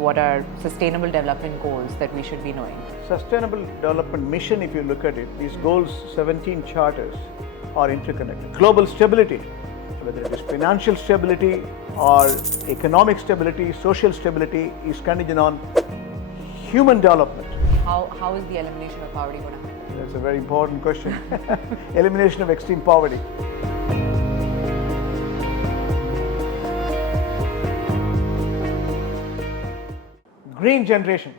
what are sustainable development goals that we should be knowing? Sustainable Development Mission, if you look at it, these goals, 17 charters are interconnected. Global stability, whether it is financial stability or economic stability, social stability, is contingent on human development. How is the elimination of poverty going to happen? That's a very important question. Elimination of extreme poverty. Green generation,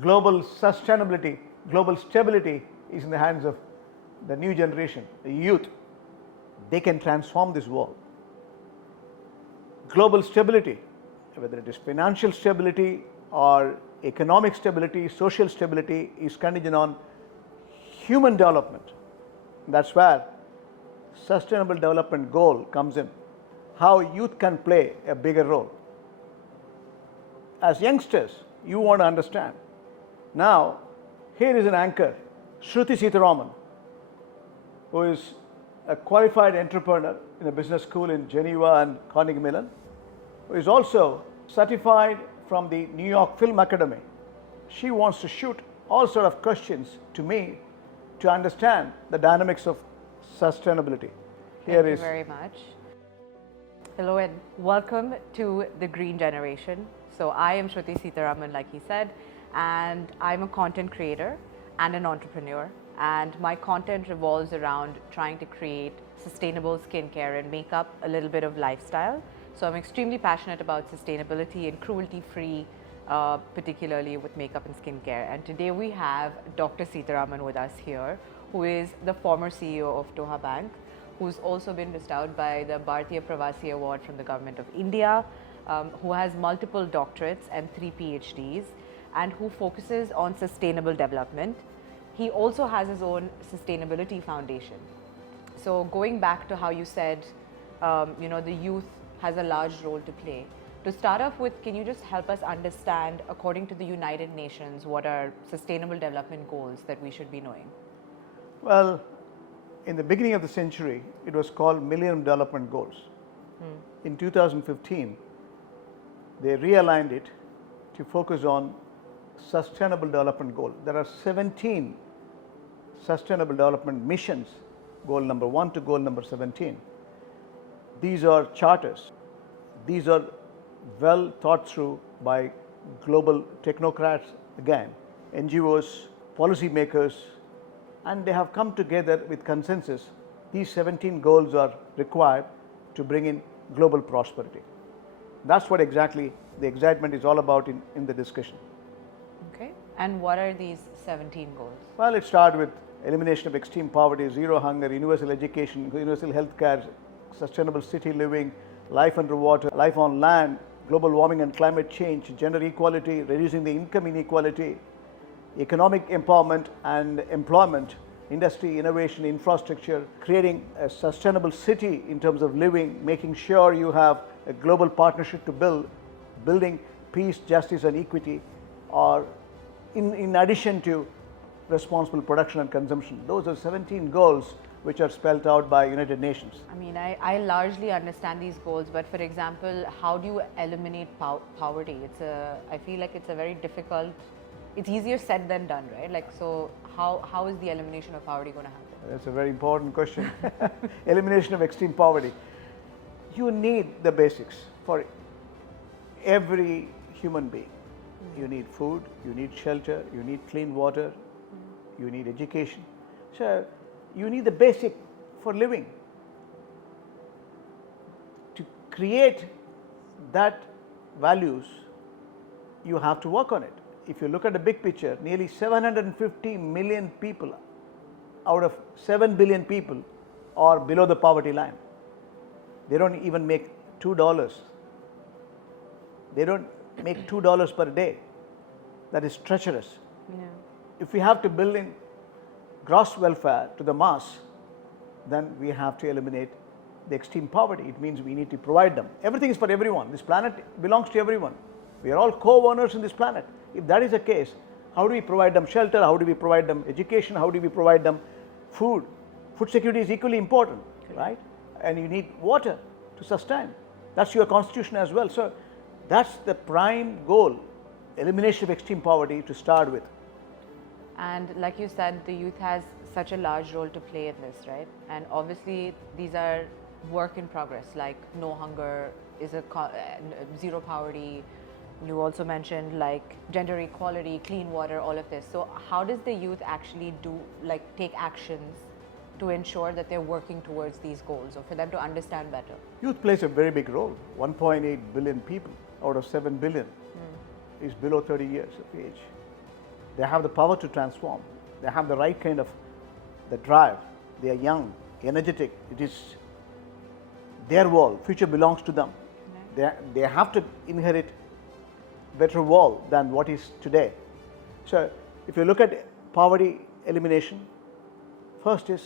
global sustainability, global stability is in the hands of the new generation, the youth. They can transform this world. Global stability, whether it is financial stability or economic stability, social stability, is contingent on human development. That's where Sustainable Development Goal comes in, how youth can play a bigger role. As youngsters, you want to understand. Now, here is an anchor, Seetharaman, who is a qualified entrepreneur in a business school in Geneva and Carnegie Mellon, who is also certified from the New York Film Academy. She wants to shoot all sort of questions to me to understand the dynamics of sustainability. Thank you very much. Hello and welcome to the Green Generation. So I am Seetharaman, like he said, and I'm a content creator and an entrepreneur. And my content revolves around trying to create sustainable skincare and makeup, a little bit of lifestyle. So I'm extremely passionate about sustainability and cruelty-free, particularly with makeup and skincare. And today we have Dr. Seetharaman with us here, who is the former CEO of Doha Bank, who's also been bestowed by the Bharatiya Pravasi Award from the Government of India, who has multiple doctorates and 3 PhDs, and who focuses on sustainable development. He also has his own sustainability foundation. So going back to how you said, the youth has a large role to play. To start off with, can you just help us understand, according to the United Nations, what are sustainable development goals that we should be knowing? Well, in the beginning of the century, it was called Millennium Development Goals. In 2015, they realigned it to focus on Sustainable Development Goal. There are 17 Sustainable Development Missions, goal number 1 to goal number 17. These are charters. These are well thought through by global technocrats, again, NGOs, policymakers, and they have come together with consensus. These 17 goals are required to bring in global prosperity. That's what exactly the excitement is all about in the discussion. Okay. And what are these 17 goals? Well, it started with elimination of extreme poverty, zero hunger, universal education, universal health care, sustainable city living, life under water, life on land, global warming and climate change, gender equality, reducing the income inequality, economic empowerment and employment, industry, innovation, infrastructure, creating a sustainable city in terms of living, making sure you have a global partnership to building peace, justice and equity, or in addition to responsible production and consumption. Those are 17 goals which are spelled out by United Nations. I mean, I largely understand these goals, but for example, how do you eliminate poverty? I feel like it's a very difficult, it's easier said than done, right? Like, so how is the elimination of poverty going to happen? That's a very important question. Elimination of extreme poverty. You need the basics for every human being. You need food, you need shelter, you need clean water, you need education. So you need the basic for living. To create that values, you have to work on it. If you look at the big picture, nearly 750 million people out of 7 billion people are below the poverty line. They don't even make $2. They don't make $2 per day. That is treacherous. Yeah. If we have to build in gross welfare to the mass, then we have to eliminate the extreme poverty. It means we need to provide them. Everything is for everyone. This planet belongs to everyone. We are all co-owners in this planet. If that is the case, how do we provide them shelter? How do we provide them education? How do we provide them food? Food security is equally important, right? And you need water to sustain. That's your constitution as well. So That's the prime goal, elimination of extreme poverty to start with. And like you said, the youth has such a large role to play in this, right? And obviously, these are work in progress, like no hunger is zero poverty. You also mentioned like gender equality, clean water, all of this. So how does the youth actually take actions to ensure that they're working towards these goals, or for them to understand better? Youth plays a very big role. 1.8 billion people out of 7 billion is below 30 years of age. They have the power to transform. They have the right kind of the drive. They are young, energetic. It is their world. Future belongs to them. They have to inherit better world than what is today. So if you look at poverty elimination, first is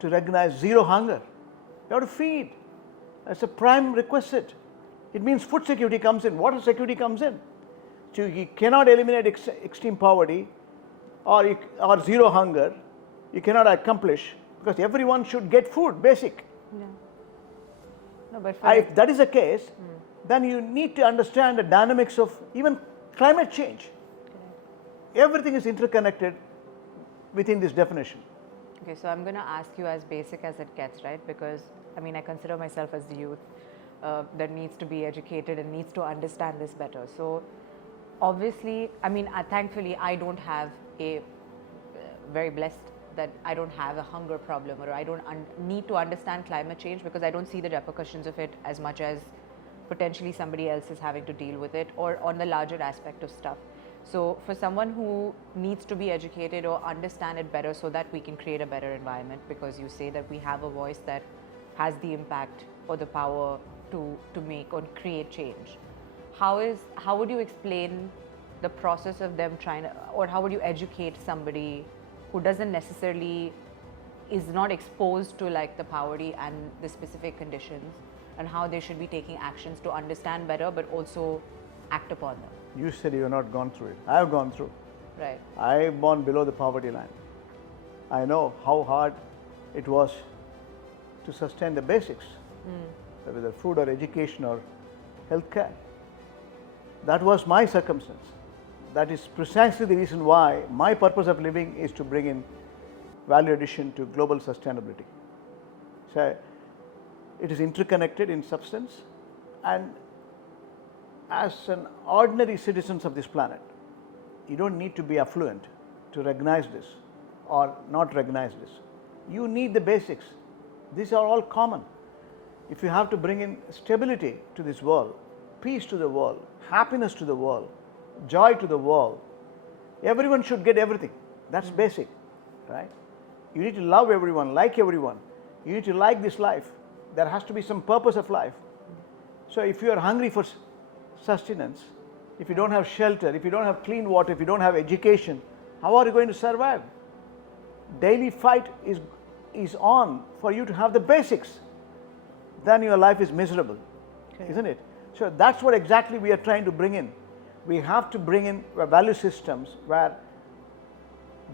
to recognize zero hunger. You have to feed. That's a prime requisite. It means food security comes in, water security comes in. So you cannot eliminate extreme poverty or zero hunger. You cannot accomplish, because everyone should get food, basic. Yeah. No, but if that is the case, then you need to understand the dynamics of even climate change. Everything is interconnected within this definition. Okay, so I'm going to ask you as basic as it gets, right? Because I mean, I consider myself as the youth that needs to be educated and needs to understand this better. So obviously, I mean, thankfully, I don't have very blessed that I don't have a hunger problem, or I don't need to understand climate change, because I don't see the repercussions of it as much as potentially somebody else is having to deal with it, or on the larger aspect of stuff. So for someone who needs to be educated or understand it better so that we can create a better environment, because you say that we have a voice that has the impact or the power to make or create change. How would you explain the process of them trying to, or how would you educate somebody who doesn't necessarily, is not exposed to like the poverty and the specific conditions, and how they should be taking actions to understand better but also act upon them? You said you have not gone through it. I have gone through. Right. I am born below the poverty line. I know how hard it was to sustain the basics, whether food or education or healthcare. That was my circumstance. That is precisely the reason why my purpose of living is to bring in value addition to global sustainability. So it is interconnected in substance, and as an ordinary citizens of this planet, you don't need to be affluent to recognize this or not recognize this. You need the basics. These are all common. If you have to bring in stability to this world, peace to the world, happiness to the world, joy to the world, everyone should get everything. That's basic, right? You need to love everyone, like everyone. You need to like this life. There has to be some purpose of life. So if you are hungry for sustenance, if you don't have shelter, if you don't have clean water, if you don't have education, how are you going to survive? Daily fight is on for you to have the basics. Then your life is miserable, isn't it? So that's what exactly we are trying to bring in. We have to bring in value systems where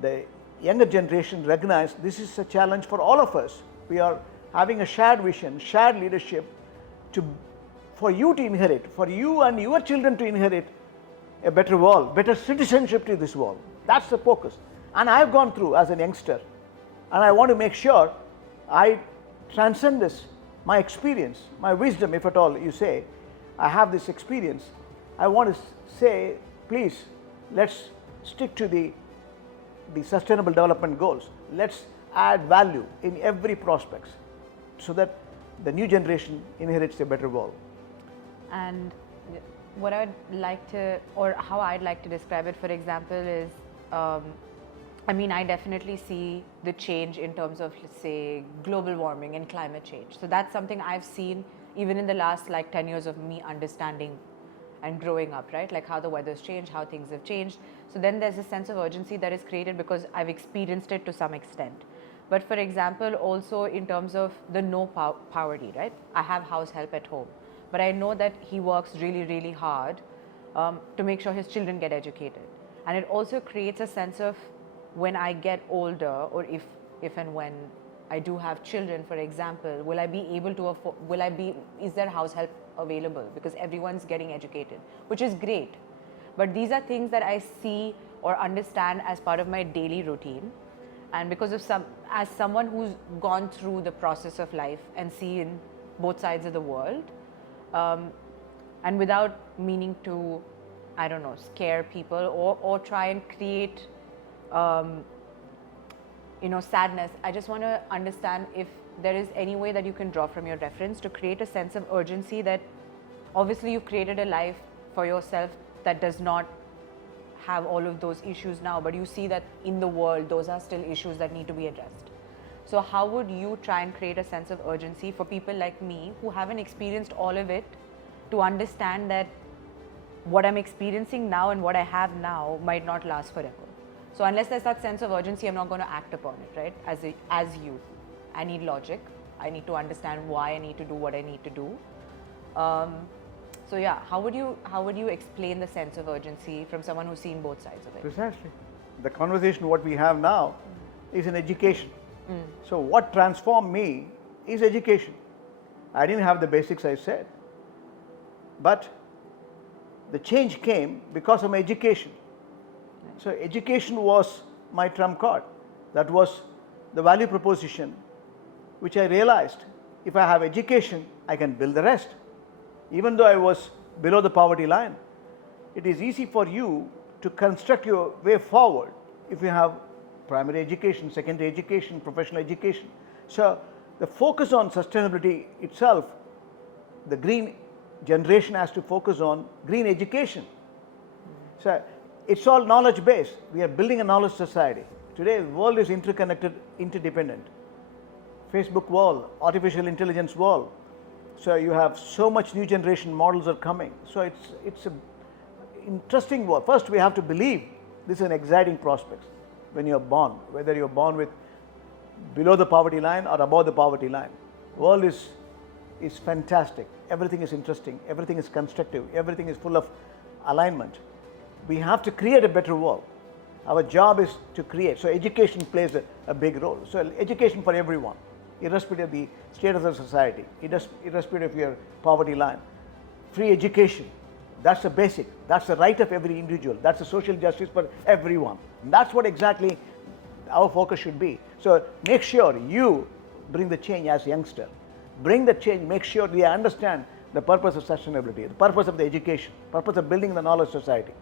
the younger generation recognize this is a challenge for all of us. We are having a shared vision, shared leadership for you to inherit, for you and your children to inherit a better world, better citizenship to this world. That's the focus. And I've gone through as a youngster, and I want to make sure I transcend this, my experience, my wisdom, if at all you say, I have this experience. I want to say, please, let's stick to the sustainable development goals. Let's add value in every prospects so that the new generation inherits a better world. And what I'd like to, or how I'd like to describe it, for example, is, I mean, I definitely see the change in terms of, let's say, global warming and climate change. So that's something I've seen even in the last like 10 years of me understanding and growing up, right? Like how the weather's changed, how things have changed. So then there's a sense of urgency that is created because I've experienced it to some extent. But for example, also in terms of the no poverty, right? I have house help at home, but I know that he works really, really hard to make sure his children get educated. And it also creates a sense of, when I get older, or if and when I do have children, for example, will I be able to afford, is there house help available because everyone's getting educated, which is great. But these are things that I see or understand as part of my daily routine. And because of as someone who's gone through the process of life and seen both sides of the world, and without meaning to, I don't know, scare people or try and create, sadness, I just want to understand if there is any way that you can draw from your reference to create a sense of urgency that obviously you've created a life for yourself that does not have all of those issues now, but you see that in the world, those are still issues that need to be addressed. So how would you try and create a sense of urgency for people like me who haven't experienced all of it to understand that what I'm experiencing now and what I have now might not last forever? So unless there's that sense of urgency, I'm not going to act upon it, right? As you, I need logic. I need to understand why I need to do what I need to do. So yeah, how would you explain the sense of urgency from someone who's seen both sides of it? Precisely. The conversation what we have now is in education. So what transformed me is education. I didn't have the basics, I said. But the change came because of my education. So education was my trump card. That was the value proposition which I realized if I have education, I can build the rest. Even though I was below the poverty line, it is easy for you to construct your way forward if you have primary education, secondary education, professional education. So the focus on sustainability itself, the green generation has to focus on green education. So it's all knowledge based. We are building a knowledge society. Today the world is interconnected, interdependent. Facebook world, artificial intelligence world. So you have so much new generation models are coming. So it's an interesting world. First we have to believe this is an exciting prospect when you're born, whether you're born with below the poverty line or above the poverty line. World is fantastic. Everything is interesting. Everything is constructive. Everything is full of alignment. We have to create a better world. Our job is to create. So education plays a big role. So education for everyone, irrespective of the status of society, irrespective of your poverty line. Free education, that's the basic. That's the right of every individual. That's the social justice for everyone. And that's what exactly our focus should be. So make sure you bring the change as a youngster. Bring the change, make sure they understand the purpose of sustainability, the purpose of the education, purpose of building the knowledge society.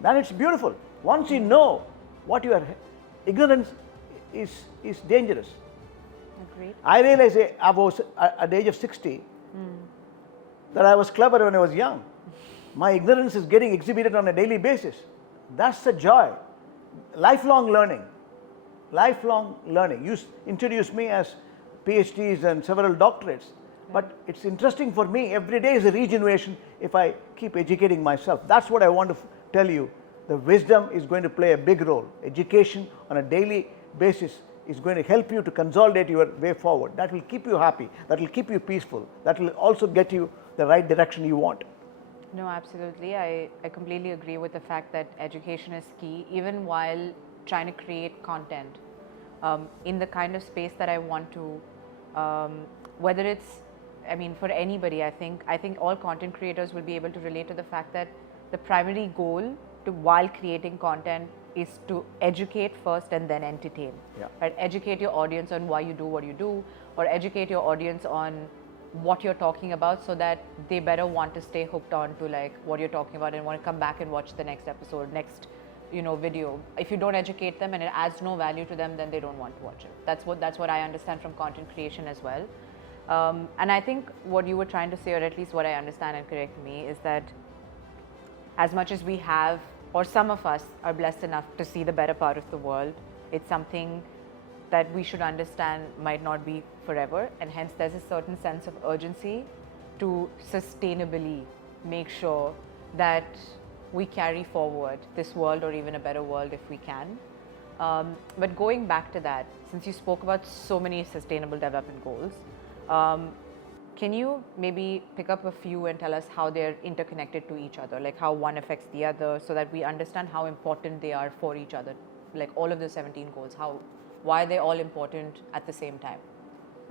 Then it's beautiful. Once you know what you are, ignorance is dangerous. Agreed. I realized at the age of 60 that I was clever when I was young. My ignorance is getting exhibited on a daily basis. That's the joy. Lifelong learning. Lifelong learning. You introduced me as PhDs and several doctorates. But it's interesting for me. Every day is a regeneration if I keep educating myself. That's what I want to tell you. The wisdom is going to play a big role. Education on a daily basis is going to help you to consolidate your way forward. That will keep you happy. That will keep you peaceful. That will also get you the right direction you want. No, absolutely. I completely agree with the fact that education is key, even while trying to create content in the kind of space that I want to, whether it's, I mean, for anybody, I think all content creators will be able to relate to the fact that the primary goal while creating content is to educate first and then entertain. Yeah. Right? Educate your audience on why you do what you do, or educate your audience on what you're talking about so that they better want to stay hooked on to like what you're talking about and want to come back and watch the next episode, next video. If you don't educate them and it adds no value to them, then they don't want to watch it. That's what I understand from content creation as well. And I think what you were trying to say, or at least what I understand, and correct me, is that as much as we have, or some of us are blessed enough to see the better part of the world, it's something that we should understand might not be forever, and hence there's a certain sense of urgency to sustainably make sure that we carry forward this world, or even a better world if we can. But going back to that, since you spoke about so many sustainable development goals, can you maybe pick up a few and tell us how they're interconnected to each other, like how one affects the other, so that we understand how important they are for each other, like all of the 17 goals, why they're all important at the same time?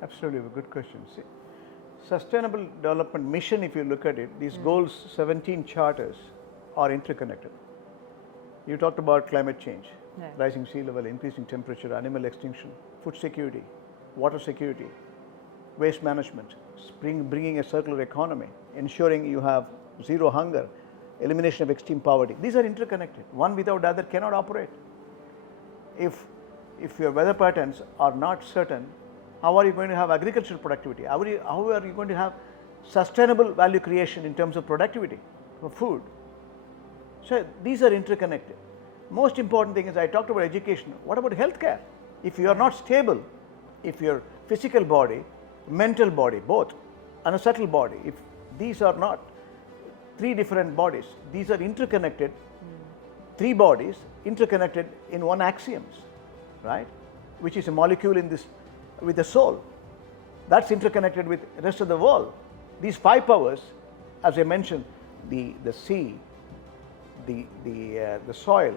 Absolutely, a good question. See, Sustainable Development Mission, if you look at it, these goals, 17 charters are interconnected. You talked about climate change, rising sea level, increasing temperature, animal extinction, food security, water security, waste management, bringing a circular economy, ensuring you have zero hunger, elimination of extreme poverty. These are interconnected. One without the other cannot operate. If your weather patterns are not certain, how are you going to have agricultural productivity? How are you going to have sustainable value creation in terms of productivity for food? So these are interconnected. Most important thing is, I talked about education. What about healthcare? If you are not stable, if your physical body, mental body, both, and a subtle body, if these are not three different bodies, these are interconnected, three bodies interconnected in one axioms, right? Which is a molecule in this, with the soul. That's interconnected with the rest of the world. These five powers, as I mentioned, the sea, the soil,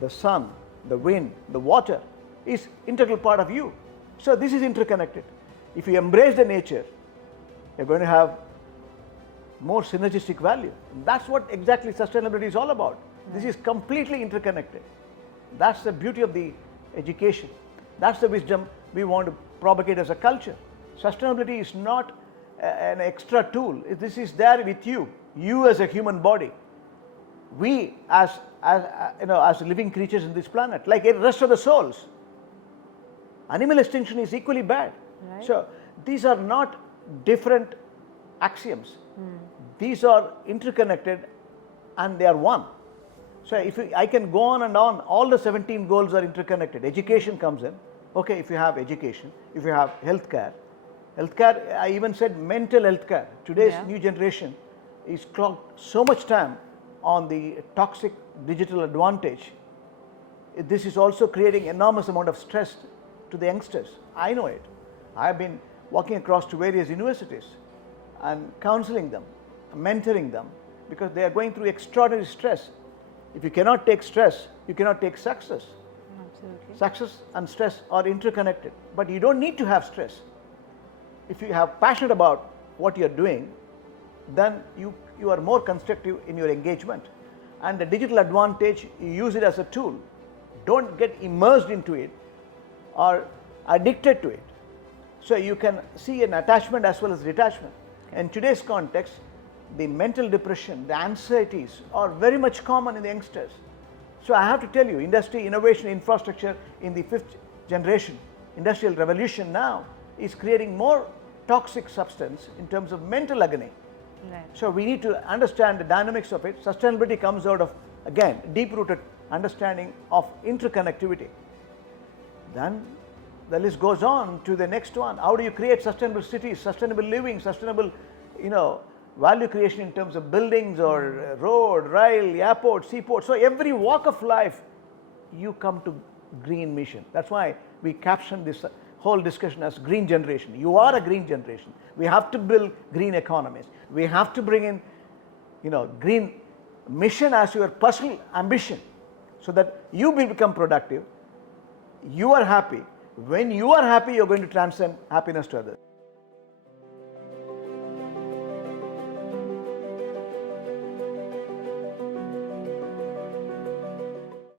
the sun, the wind, the water, is integral part of you. So this is interconnected. If you embrace the nature, you're going to have more synergistic value. That's what exactly sustainability is all about. This is completely interconnected. That's the beauty of the education. That's the wisdom we want to propagate as a culture. Sustainability is not an extra tool. This is there with you. You as a human body. We as living creatures in this planet, like the rest of the souls. Animal extinction is equally bad. Right. So these are not different axioms. These are interconnected and they are one. So if I can go on and on, all the 17 goals are interconnected. Education comes in. Okay, if you have education, if you have healthcare, I even said mental healthcare. Today's new generation is clocked so much time on the toxic digital advantage. This is also creating enormous amount of stress to the youngsters. I know it. I have been walking across to various universities and counseling them, mentoring them, because they are going through extraordinary stress. If you cannot take stress, you cannot take success. Absolutely. Success and stress are interconnected, but you don't need to have stress. If you have passion about what you are doing, then you are more constructive in your engagement. And the digital advantage, you use it as a tool. Don't get immersed into it or addicted to it. So you can see an attachment as well as detachment. In today's context, the mental depression, the anxieties are very much common in the youngsters. So I have to tell you, industry, innovation, infrastructure in the 5th generation industrial revolution now is creating more toxic substance in terms of mental agony. Right. So we need to understand the dynamics of it. Sustainability comes out of, again, deep-rooted understanding of interconnectivity. Then the list goes on to the next one. How do you create sustainable cities, sustainable living, sustainable, value creation in terms of buildings or road, rail, airport, seaport. So every walk of life, you come to green mission. That's why we captioned this whole discussion as green generation. You are a green generation. We have to build green economies. We have to bring in, green mission as your personal ambition, so that you will become productive. You are happy. When you are happy, you're going to transcend happiness to others.